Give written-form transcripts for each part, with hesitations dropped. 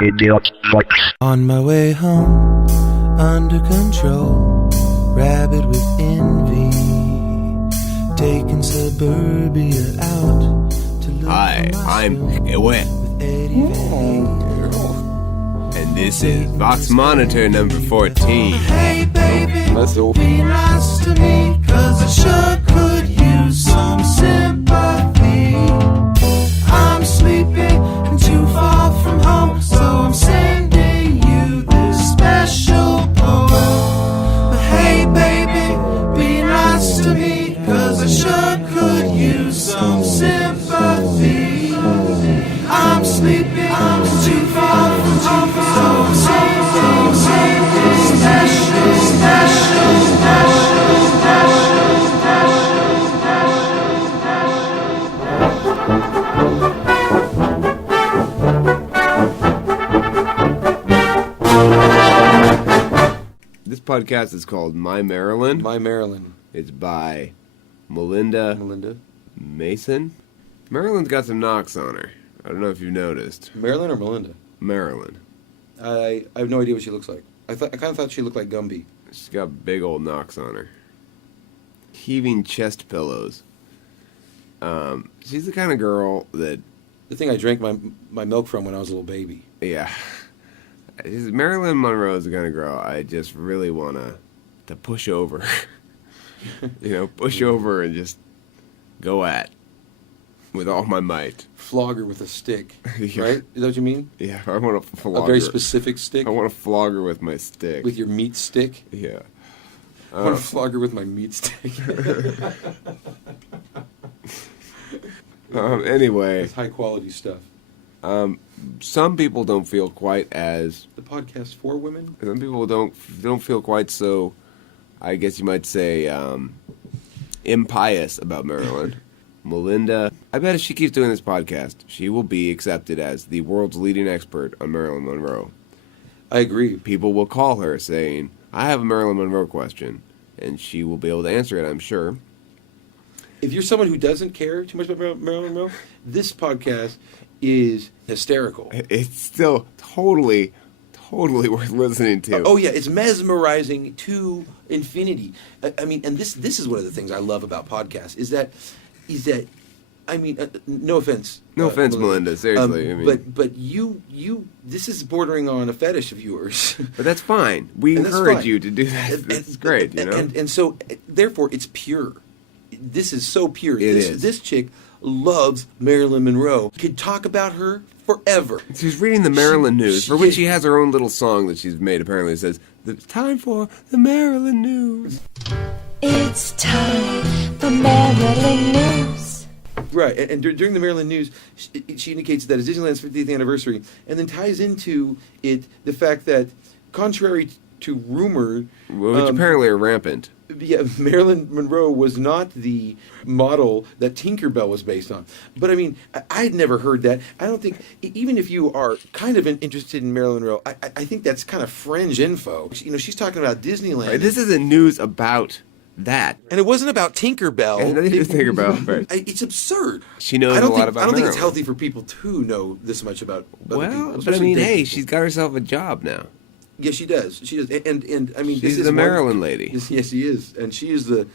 Idiot fucks. On my way home, under control, rabid with envy, taking suburbia out to look Hi, for my I'm spoon Chory, with Eddie Van and this is Vox Monitor number 14. Hey baby, That's all. be nice to me, 'cause I sure could use some sympathy. I'm sleepy and too far from home, so I'm sending you this special poem. But hey baby, be nice to me, 'cause I sure could use some sympathy. I'm sleepy and too far from home, so I'm sending this special, special, special, special, This podcast is called My Marilyn. My Marilyn. It's by Melinda Mason. Marilyn's got some knocks on her. I don't know if you've noticed. Marilyn or Melinda? Marilyn. I have no idea what she looks like. I kind of thought she looked like Gumby. She's got big old knocks on her. Heaving chest pillows. She's the kind of girl that, The thing I drank my milk from when I was a little baby. yeah. Marilyn Monroe is the kind of girl I just really want to push over. Push over and just go at with all my might. Flog her with a stick, Yeah. right? Is that what you mean? Yeah, I want to flog A very her. specific stick? I want to flog her with my stick. With your meat stick? Yeah. I want to flog her with my meat stick. Anyway, It's high quality stuff. some people don't feel quite as. The podcast for women? Some people don't feel quite so. I guess you might say impious about Marilyn. Melinda, I bet if she keeps doing this podcast, she will be accepted as the world's leading expert on Marilyn Monroe. I agree. People will call her saying, I have a Marilyn Monroe question, and she will be able to answer it, I'm sure. If you're someone who doesn't care too much about Marilyn Monroe, this podcast is hysterical. It's still totally worth listening to. Oh yeah, it's mesmerizing to infinity. I mean, and this is one of the things I love about podcasts is that I mean, no offense. No offense, Melinda. Seriously, I mean, but you, this is bordering on a fetish of yours. but that's fine. We And that's encourage fine. you to do that. It's great, you know. And so, therefore, it's pure. This is so pure. It is. This chick loves Marilyn Monroe. Could talk about her forever. She's reading the Marilyn News, for which yeah. she has her own little song that she's made. Apparently, it says, "It's time for the Marilyn News." It's time for Marilyn News. Right, and during the Maryland News, she indicates that it's Disneyland's 50th anniversary, and then ties into it the fact that, contrary to rumor, Which apparently are rampant. yeah, Marilyn Monroe was not the model that Tinkerbell was based on. But I mean, I had never heard that. I don't think, even if you are kind of interested in Marilyn Monroe, I think that's kind of fringe info. She's talking about Disneyland. Right, this isn't news about that. And it wasn't about Tinkerbell. And nothing to think about. Right. It's absurd. She knows I don't a lot think, about I don't think it's Marilyn. healthy for people to know this much about other people. Well, but I especially mean, dead hey, people. she's got herself a job now. Yeah, she does. She does. And I mean, She's this is the one- Maryland lady. Yes, she is. And she is the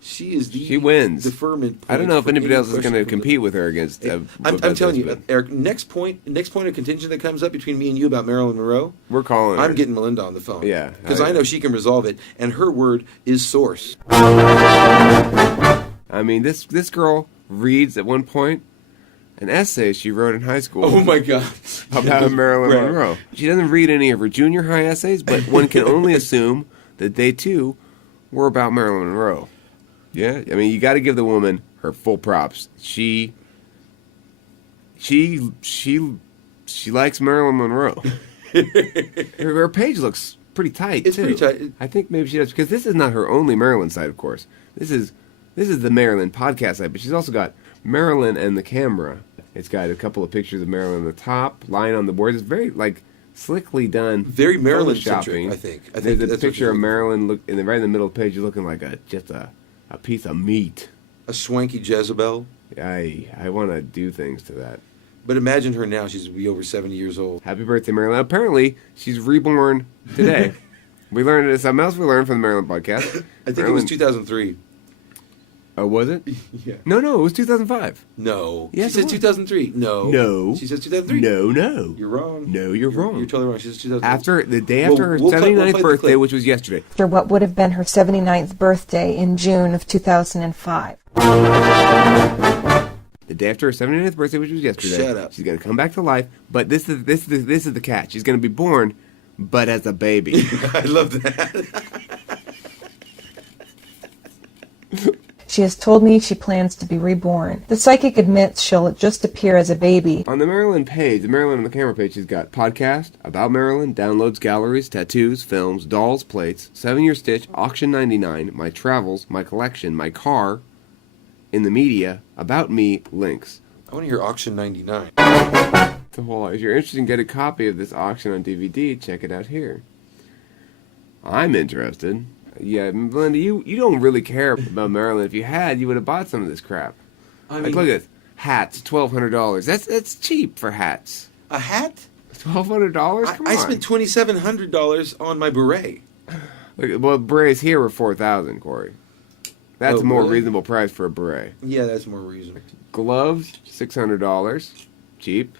She wins. deferment point I don't know if for anybody any else is going to question from compete with her against. the- I'm telling you, Eric. Next point of contention that comes up between me and you about Marilyn Monroe, We're calling her. I'm getting Melinda on the phone. Yeah, because oh, I yeah. know she can resolve it, and her word is source. I mean, this girl reads at one point an essay she wrote in high school. Oh my God! About Marilyn Right. Monroe. She doesn't read any of her junior high essays, but one can only assume that they too were about Marilyn Monroe. Yeah, I mean, you got to give the woman her full props. She likes Marilyn Monroe. her page looks pretty tight. It's too. pretty tight. I think maybe she does, because this is not her only Marilyn site, of course. This is the Marilyn podcast site, but she's also got Marilyn and the camera. It's got a couple of pictures of Marilyn on the top, lying on the board. It's very slickly done. Very Marilyn-centric, photoshopping. I think. There's a that's what picture you're of looking Marilyn right in the middle of the page, looking like just a piece of meat. for. A swanky Jezebel. I want to do things to that. But imagine her now. She's be over 70 years old. Happy birthday, Marilyn. Apparently, she's reborn today. We learned something else we learned from the Marilyn podcast. I think it was 2003. Oh, was it? Yeah. No, it was 2005. No. Yes, she it said was. 2003. No. No. She says 2003. No. You're wrong. No, you're wrong. You're totally wrong. She says 2003. The day after her We'll play 79th the birthday, clip. which was yesterday. After what would have been her 79th birthday in June of 2005. The day after her 79th birthday, which was yesterday. Shut up. She's going to come back to life, but this is the catch. She's going to be born, but as a baby. I love that. She has told me she plans to be reborn. The psychic admits she'll just appear as a baby. On the Marilyn page, the Marilyn on the camera page, she's got podcast, about Marilyn, downloads, galleries, tattoos, films, dolls, plates, 7-year stitch, auction 99, my travels, my collection, my car, in the media, about me, links. I want to hear Auction 99. So, well, if you're interested in getting a copy of this auction on DVD, check it out here. I'm interested. Yeah, Melinda, you don't really care about Marilyn. If you had, you would have bought some of this crap. Look at this. Hats, $1,200. That's cheap for hats. A hat? $1,200? Come on. I spent $2,700 on my beret. Look, well, berets here were $4,000, Corey. That's Oh, a more really? reasonable price for a beret. Yeah, that's more reasonable. Gloves, $600. Cheap.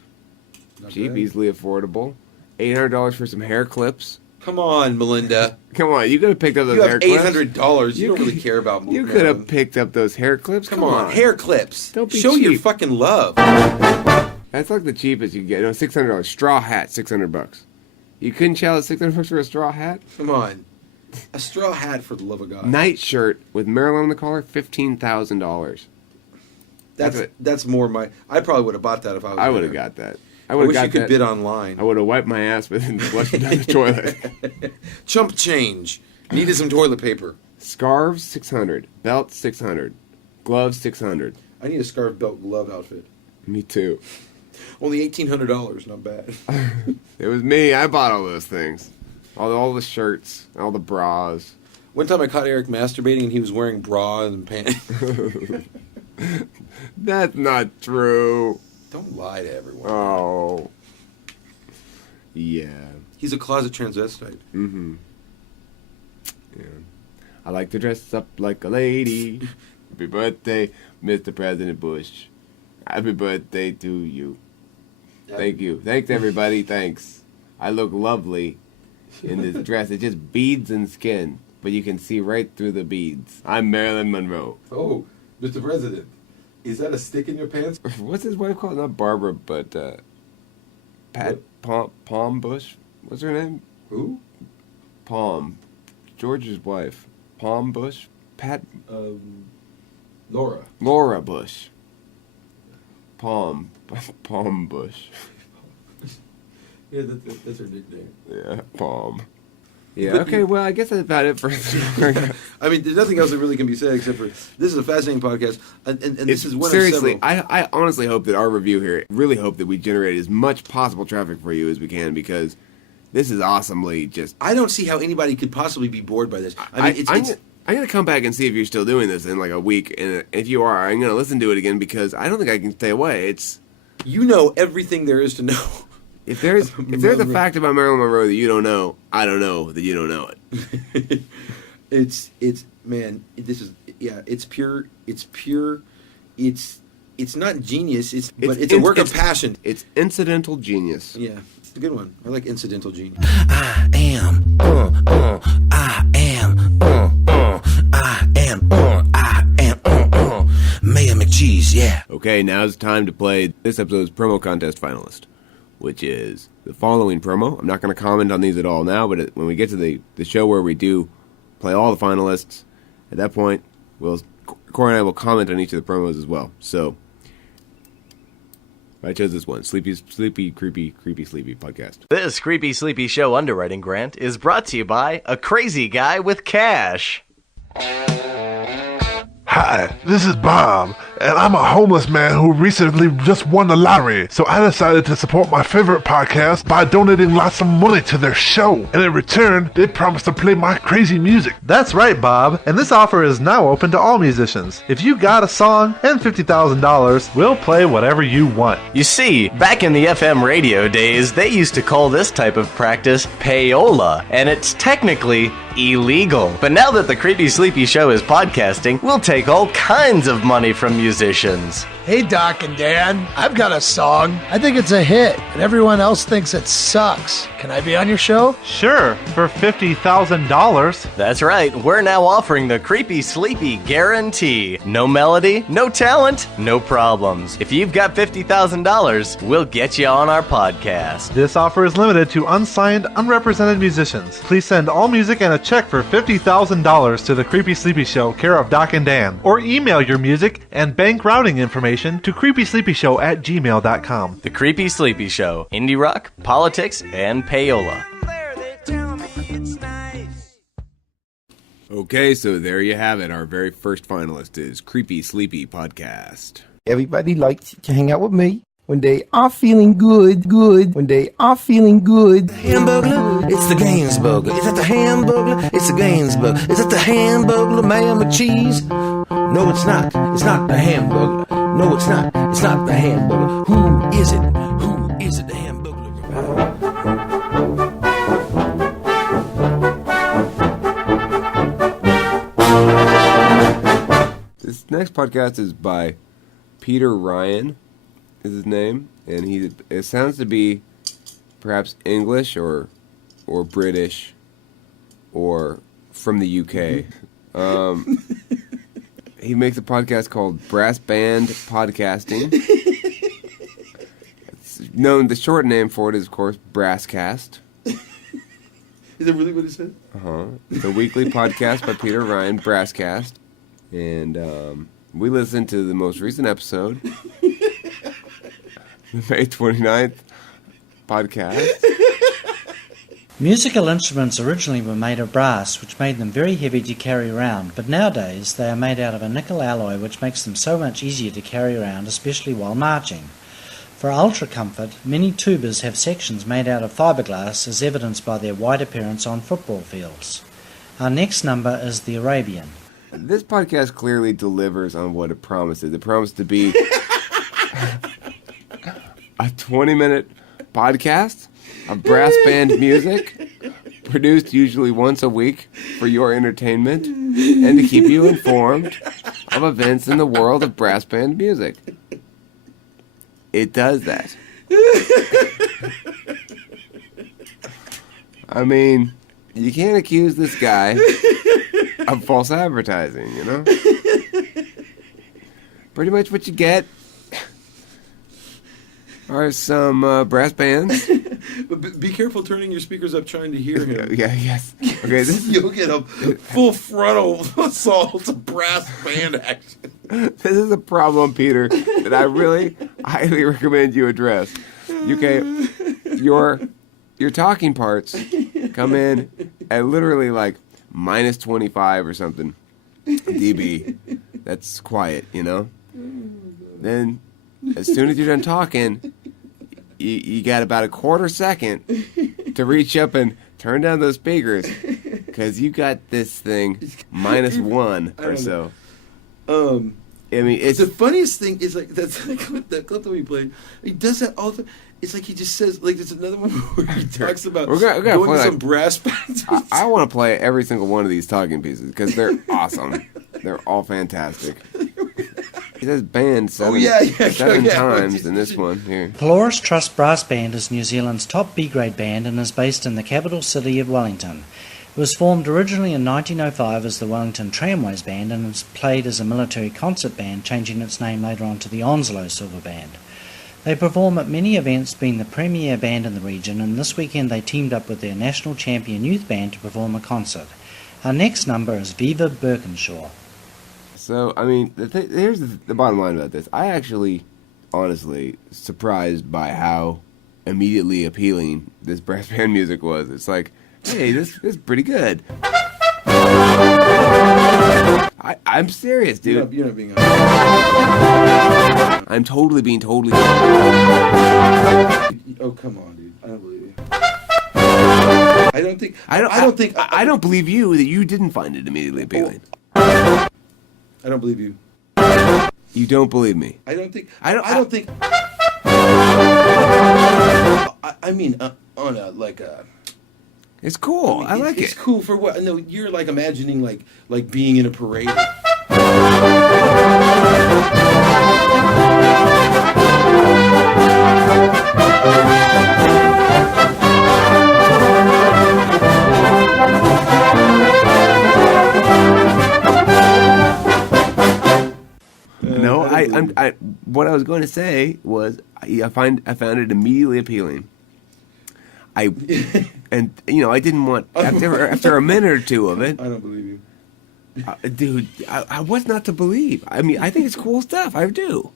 Not Cheap, bad. easily affordable. $800 for some hair clips. Come on, Melinda. Come on, you could have picked up those You hair have clips. $800. You don't really care about You Marilyn. could have picked up those hair clips. Come on, hair clips. Don't be Show your cheap. fucking love. That's like the cheapest you can get. No, $600. Straw hat, $600. You couldn't shell at $600 for a straw hat? Come on. A straw hat, for the love of God. Night shirt with Marilyn on the collar, $15,000. That's more my... I probably would have bought that if I was I would have there. got that. I wish you got could that. bid online. I would have wiped my ass with it and flushed it down the toilet. Chump change. Needed some toilet paper. Scarves, $600. Belts, $600. Gloves, $600. I need a scarf, belt, glove outfit. Me too. Only $1,800. Not bad. It was me. I bought all those things. All the shirts, all the bras. One time I caught Eric masturbating and he was wearing bra and pants. That's not true. Don't lie to everyone. Oh. Yeah. He's a closet transvestite. Mm-hmm. Yeah. I like to dress up like a lady. Happy birthday, Mr. President Bush. Happy birthday to you. Thank you. Thanks, everybody. Thanks. I look lovely in this dress. It's just beads and skin, but you can see right through the beads. I'm Marilyn Monroe. Oh, Mr. President. Is that a stick in your pants? What's his wife called? Not Barbara, but Pat Palm Bush. What's her name? Who? Palm. George's wife. Palm Bush. Pat. Laura. Laura Bush. Palm Bush. Yeah, that's her nickname. Yeah, Palm. Yeah, okay, well, I guess that's about it for... I mean, there's nothing else that really can be said except for this is a fascinating podcast, and this is one seriously, of several. I honestly hope that our review here, really hope that we generate as much possible traffic for you as we can, because this is awesomely just... I don't see how anybody could possibly be bored by this. I mean, I'm going to come back and see if you're still doing this in like a week, and if you are, I'm going to listen to it again, because I don't think I can stay away. It's... You know everything there is to know. If there's a fact about Marilyn Monroe that you don't know, I don't know that you don't know it. It's man, this is it's pure, it's not genius, but it's a work of passion. It's incidental genius. Yeah, it's a good one. I like incidental genius. I am, I am, Mayor McCheese, yeah. Okay, now it's time to play this episode's promo contest finalist, which is the following promo. I'm not going to comment on these at all now, but when we get to the show where we do play all the finalists, at that point, Corey and I will comment on each of the promos as well. So, I chose this one, Sleepy, Creepy, Sleepy podcast. This Creepy Sleepy Show underwriting grant is brought to you by a crazy guy with cash. Hi, this is Bob, and I'm a homeless man who recently just won the lottery, so I decided to support my favorite podcast by donating lots of money to their show, and in return, they promised to play my crazy music. That's right, Bob, and this offer is now open to all musicians. If you got a song and $50,000, we'll play whatever you want. You see, back in the FM radio days, they used to call this type of practice payola, and it's technically illegal. But now that the Creepy Sleepy Show is podcasting, we'll take all kinds of money from musicians. Hey, Doc and Dan, I've got a song. I think it's a hit, and everyone else thinks it sucks. Can I be on your show? Sure, for $50,000. That's right, we're now offering the Creepy Sleepy Guarantee. No melody, no talent, no problems. If you've got $50,000, we'll get you on our podcast. This offer is limited to unsigned, unrepresented musicians. Please send all music and a check for $50,000 to the Creepy Sleepy Show, care of Doc and Dan, or email your music and bank routing information to creepysleepyshow@gmail.com. The Creepy Sleepy Show. Indie rock, politics, and payola. Okay, so there you have it. Our very first finalist is Creepy Sleepy Podcast. Everybody likes to hang out with me when they are feeling good. When they are feeling good. Hamburglar, it's the Gainsburger. Is that the Hamburglar? It's the Gainsburger. Is that the Hamburglar, ma'am with cheese? No, it's not. It's not the Hamburglar. No, it's not. It's not the Hamburglar. Who is it? Who is it? The Hamburglar. This next podcast is by Peter Ryan, is his name, and it sounds to be perhaps English or British or from the UK. He makes a podcast called Brass Band Podcasting. The short name for it is, of course, Brasscast. Is that really what it said? It's a weekly podcast by Peter Ryan, Brasscast. And we listened to the most recent episode, the May 29th podcast. Musical instruments originally were made of brass, which made them very heavy to carry around, but nowadays they are made out of a nickel alloy, which makes them so much easier to carry around, especially while marching. For ultra comfort, many tubas have sections made out of fiberglass, as evidenced by their white appearance on football fields. Our next number is the Arabian. This podcast clearly delivers on what it promises. It promised to be a 20-minute podcast of brass band music, produced usually once a week for your entertainment and to keep you informed of events in the world of brass band music. It does that. I mean, you can't accuse this guy of false advertising, you know? Pretty much what you get are some brass bands. But be careful turning your speakers up trying to hear him. Yes. Okay, You'll get a full frontal assault of brass band action. This is a problem, Peter, that I really highly recommend you address. Okay, your talking parts come in at literally like minus 25 or something dB. That's quiet, you know? Then, as soon as you're done talking, you got about a quarter second to reach up and turn down those speakers, because you got this thing minus 1 or so. I mean, it's the funniest thing is like that clip that we played. He does that all the. It's like he just says like there's another one where he talks about we're gonna going play to some brass bands. I want to play every single one of these talking pieces because they're awesome. They're all fantastic. He says band seven times in this one here. Polaris Trust Brass Band is New Zealand's top B-grade band and is based in the capital city of Wellington. It was formed originally in 1905 as the Wellington Tramways Band and is played as a military concert band, changing its name later on to the Onslow Silver Band. They perform at many events, being the premier band in the region, and this weekend they teamed up with their national champion youth band to perform a concert. Our next number is Viva Birkinshaw. So, I mean, here's the bottom line about this. I actually, honestly, surprised by how immediately appealing this brass band music was. It's like, hey, this is pretty good. I I'm serious, dude. You're not being honest. I'm totally being totally. Oh, come on, dude. I don't believe you. I don't believe you that you didn't find it immediately appealing. I don't believe you. You don't believe me. I don't think. I mean, on a like a. It's cool. I like it. It's cool for what? No, you're like imagining like being in a parade. No, I what I was going to say was I found it immediately appealing. And I didn't want after a minute or two of it. I don't believe you. Dude, I what's not to believe? I mean, I think it's cool stuff. I do.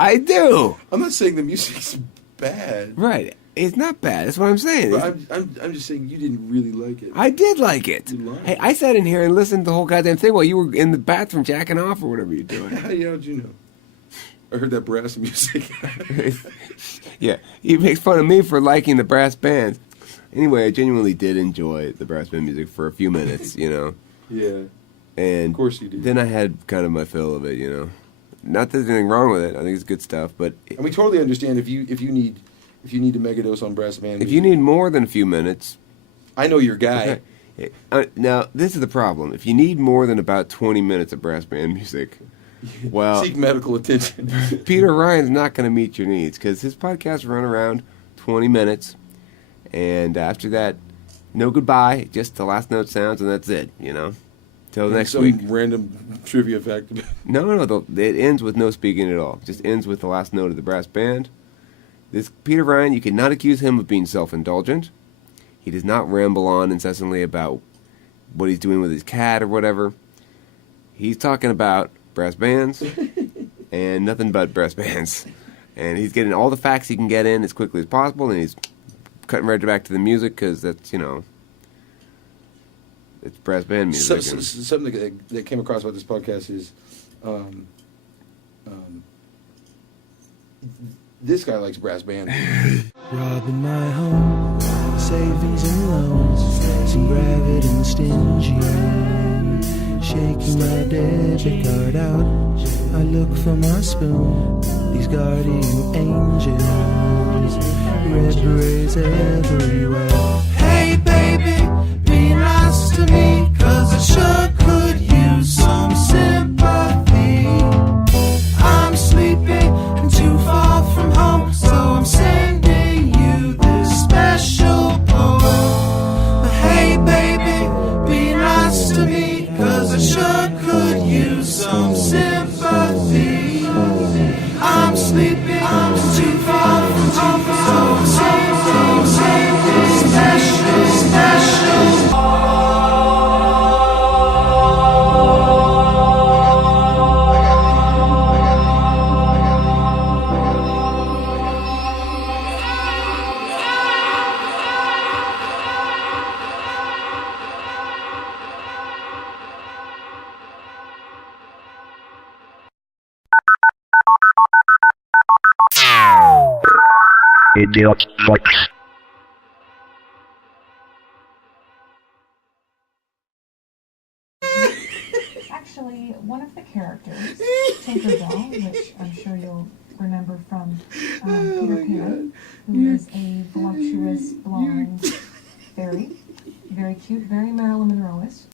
I do. I'm not saying the music's bad. Right. It's not bad. That's what I'm saying. But I'm just saying you didn't really like it. I did like it. You lied. Hey, I sat in here and listened to the whole goddamn thing while you were in the bathroom jacking off or whatever you're doing. How'd you know? I heard that brass music. Yeah, he makes fun of me for liking the brass bands. Anyway, I genuinely did enjoy the brass band music for a few minutes, Yeah. And of course you did. Then I had kind of my fill of it, Not that there's anything wrong with it. I think it's good stuff, but and we totally understand if you need a megadose on brass band music. If you need more than a few minutes, I know your guy. Now this is the problem. If you need more than about 20 minutes of brass band music, well, seek medical attention. Peter Ryan's not going to meet your needs because his podcasts run around 20 minutes, and after that, no goodbye, just the last note sounds, and that's it. Till next week. Random trivia fact. No. It ends with no speaking at all. Just ends with the last note of the brass band. This Peter Ryan, you cannot accuse him of being self-indulgent. He does not ramble on incessantly about what he's doing with his cat or whatever. He's talking about brass bands and nothing but brass bands. And he's getting all the facts he can get in as quickly as possible, and he's cutting right back to the music because that's, it's brass band music. Something that came across about this podcast is this guy likes brass band. Robbing my home, savings and loans, some gravity and stingy. Shaking my debit card out, I look for my spoon. These guardian angels, red berets everywhere. Hey baby, be nice to me, 'cause I sure could use some sympathy. I'm sleepy and too far from home, so I'm sending you this special poem. Hey baby, be nice to me, 'cause I sure could use some sympathy. I'm sleepy and too far from home, so I'm sending this special Idiot sucks. Actually, one of the characters, Tinkerbell, which I'm sure you'll remember from Peter Pan, who is a voluptuous blonde fairy, very cute, very Marilyn Monroe-ish.